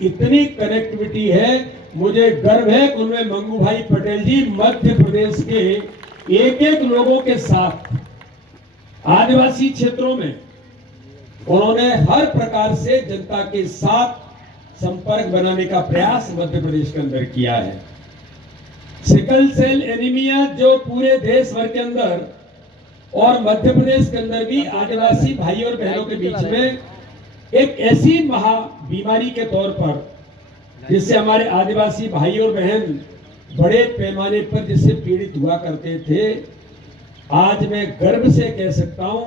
इतनी कनेक्टिविटी है। मुझे गर्व है कि उनमें मंगू भाई पटेल जी मध्य प्रदेश के एक एक लोगों के साथ आदिवासी क्षेत्रों में उन्होंने हर प्रकार से जनता के साथ संपर्क बनाने का प्रयास मध्य प्रदेश के अंदर किया है। सिकल सेल एनीमिया जो पूरे देश भर के अंदर और मध्य प्रदेश के अंदर भी आदिवासी भाई और बहनों के बीच में एक ऐसी महा बीमारी के तौर पर जिससे हमारे आदिवासी भाई और बहन बड़े पैमाने पर जिससे पीड़ित हुआ करते थे, आज मैं गर्व से कह सकता हूं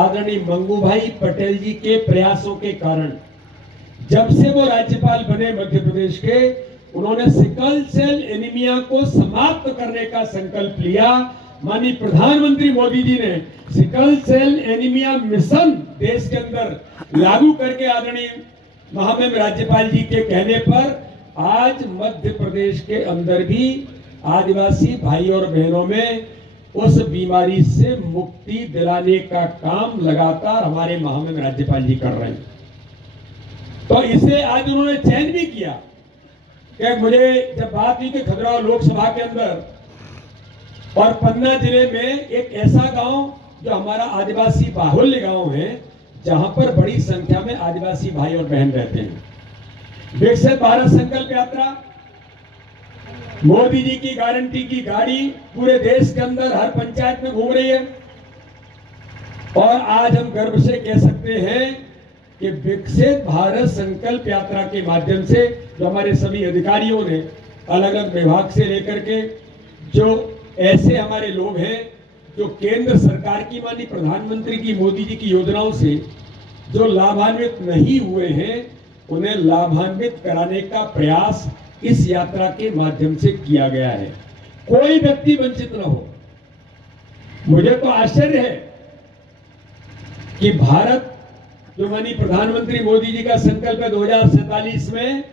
आदरणीय मंगू भाई पटेल जी के प्रयासों के कारण जब से वो राज्यपाल बने मध्य प्रदेश के, उन्होंने सिकल सेल एनीमिया को समाप्त करने का संकल्प लिया। माननीय प्रधानमंत्री मोदी जी ने सिकल सेल एनीमिया मिशन देश के अंदर लागू करके आदरणीय महामहिम राज्यपाल जी के कहने पर आज मध्य प्रदेश के अंदर भी आदिवासी भाई और बहनों में उस बीमारी से मुक्ति दिलाने का काम लगातार हमारे महामहिम राज्यपाल जी कर रहे हैं। तो इसे आज उन्होंने चयन भी किया कि मुझे जब बात हुई कि खजुराहो लोकसभा के अंदर और पन्ना जिले में एक ऐसा गांव जो हमारा आदिवासी बाहुल्य गांव है, जहां पर बड़ी संख्या में आदिवासी भाई और बहन रहते हैं। विकसित भारत संकल्प यात्रा, मोदी जी की गारंटी की गाड़ी पूरे देश के अंदर हर पंचायत में घूम रही है और आज हम गर्व से कह सकते हैं कि विकसित भारत संकल्प यात्रा के माध्यम से जो हमारे सभी अधिकारियों ने अलग अलग विभाग से लेकर के जो ऐसे हमारे लोग हैं जो केंद्र सरकार की माननीय प्रधानमंत्री की मोदी जी की योजनाओं से जो लाभान्वित नहीं हुए हैं, उन्हें लाभान्वित कराने का प्रयास इस यात्रा के माध्यम से किया गया है। कोई व्यक्ति वंचित न हो। मुझे तो आश्चर्य है कि भारत जो माननीय प्रधानमंत्री मोदी जी का संकल्प है 2047 में,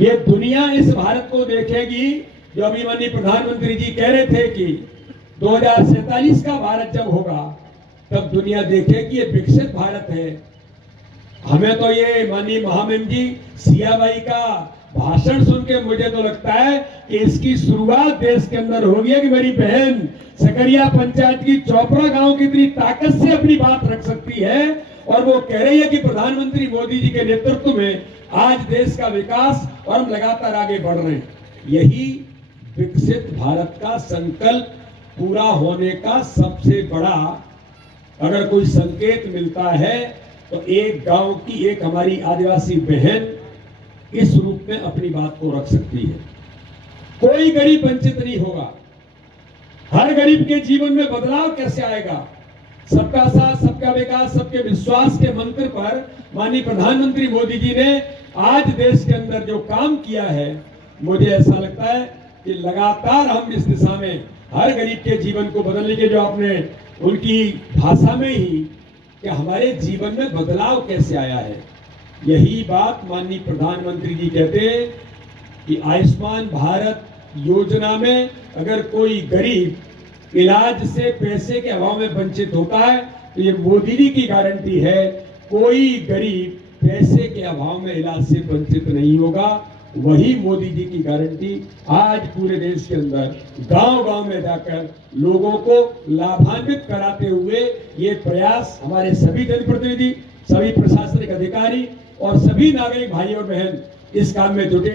ये दुनिया इस भारत को देखेगी जो अभी माननीय प्रधानमंत्री जी कह रहे थे कि 2047 का भारत जब होगा तब दुनिया देखेगी ये विकसित भारत है। हमें तो ये माननीय महामहिम जी सियाबाई का भाषण सुन के मुझे तो लगता है कि इसकी शुरुआत देश के अंदर हो गई कि मेरी बहन सकरिया पंचायत की चोपड़ा गांव की इतनी ताकत से अपनी बात रख सकती है और वो कह रही है कि प्रधानमंत्री मोदी जी के नेतृत्व में आज देश का विकास और हम लगातार आगे बढ़ रहे हैं। यही विकसित भारत का संकल्प पूरा होने का सबसे बड़ा अगर कोई संकेत मिलता है तो एक गांव की एक हमारी आदिवासी बहन इस रूप में अपनी बात को रख सकती है। कोई गरीब वंचित नहीं होगा। हर गरीब के जीवन में बदलाव कैसे आएगा? सबका साथ, सबका विकास, सबके विश्वास के मंत्र पर माननीय प्रधानमंत्री मोदी जी ने आज देश के अंदर जो काम किया है, मुझे ऐसा लगता है कि लगातार हम इस दिशा में हर गरीब के जीवन को बदलने के जो आपने उनकी भाषा में ही कि हमारे जीवन में बदलाव कैसे आया है, यही बात माननीय प्रधानमंत्री जी कहते हैं कि आयुष्मान भारत योजना में अगर कोई गरीब इलाज से पैसे के अभाव में वंचित होता है तो ये मोदी जी की गारंटी है कोई गरीब पैसे के अभाव में इलाज से वंचित नहीं होगा। वही मोदी जी की गारंटी आज पूरे देश के अंदर गांव-गांव में जाकर लोगों को लाभान्वित कराते हुए ये प्रयास हमारे सभी जनप्रतिनिधि, सभी प्रशासनिक अधिकारी और सभी नागरिक भाई और बहन इस काम में जुटे।